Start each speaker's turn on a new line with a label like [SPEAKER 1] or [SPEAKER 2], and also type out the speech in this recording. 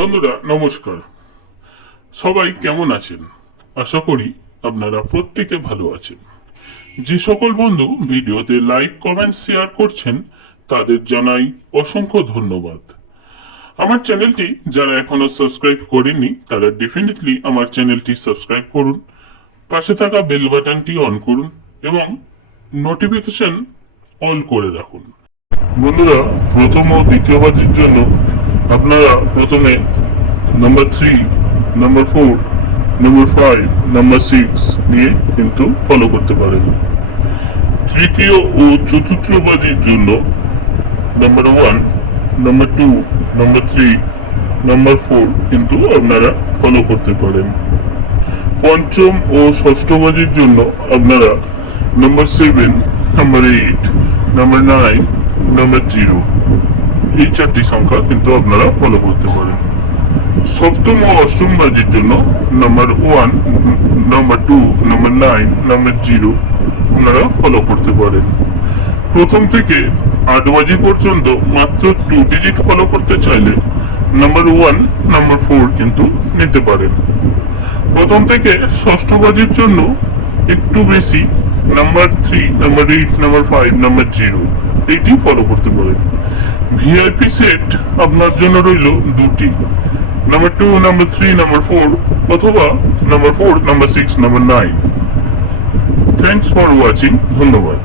[SPEAKER 1] বন্ধুরা, নমস্কার। সবাই কেমন আছেন? আশা করি আপনারা প্রত্যেকে ভালো আছেন। যে সকল বন্ধু ভিডিওতে লাইক কমেন্ট শেয়ার করছেন, তাদের জানাই অসংখ্য ধন্যবাদ। আমার চ্যানেলটি যারা এখনও সাবস্ক্রাইব করেননি, তারা ডেফিনেটলি আমার চ্যানেলটি সাবস্ক্রাইব করুন, পাশে থাকা বেল বাটনটি অন করুন এবং নোটিফিকেশন অল করে রাখুন। বন্ধুরা, প্রথম ও দ্বিতীয় বাজির জন্য আপনারা প্রথমে number three number four number five number six নিয়ে কিন্তু ফলো করতে পারেন। তৃতীয় ও চতুর্থ বাজির জন্য number one number two number three number four কিন্তু আপনারা ফলো করতে পারেন। পঞ্চম ও ষষ্ঠ বাজির জন্য আপনারা number seven number eight number nine number zero এই চারটি সংখ্যা কিন্তু আপনারা ফলো করতে পারেন। সপ্তম ও অষ্টম বাজির জন্য number one number two number nine number zero আপনারা ফলো করতে পারেন। প্রথম থেকে আট বাজি পর্যন্ত মাত্র টু ডিজিট ফলো করতে চাইলে নাম্বার ওয়ান নাম্বার ফোর কিন্তু নিতে পারেন। প্রথম থেকে ষষ্ঠ বাজির জন্য একটু বেশি number three number eight number five number zero এইটি ফলো করতে পারেন। ভিআইপি সেট আপনার জন্য রইল দুটি। Number two number three number four অথবা number four number six number nine thanks for watching ধন্যবাদ।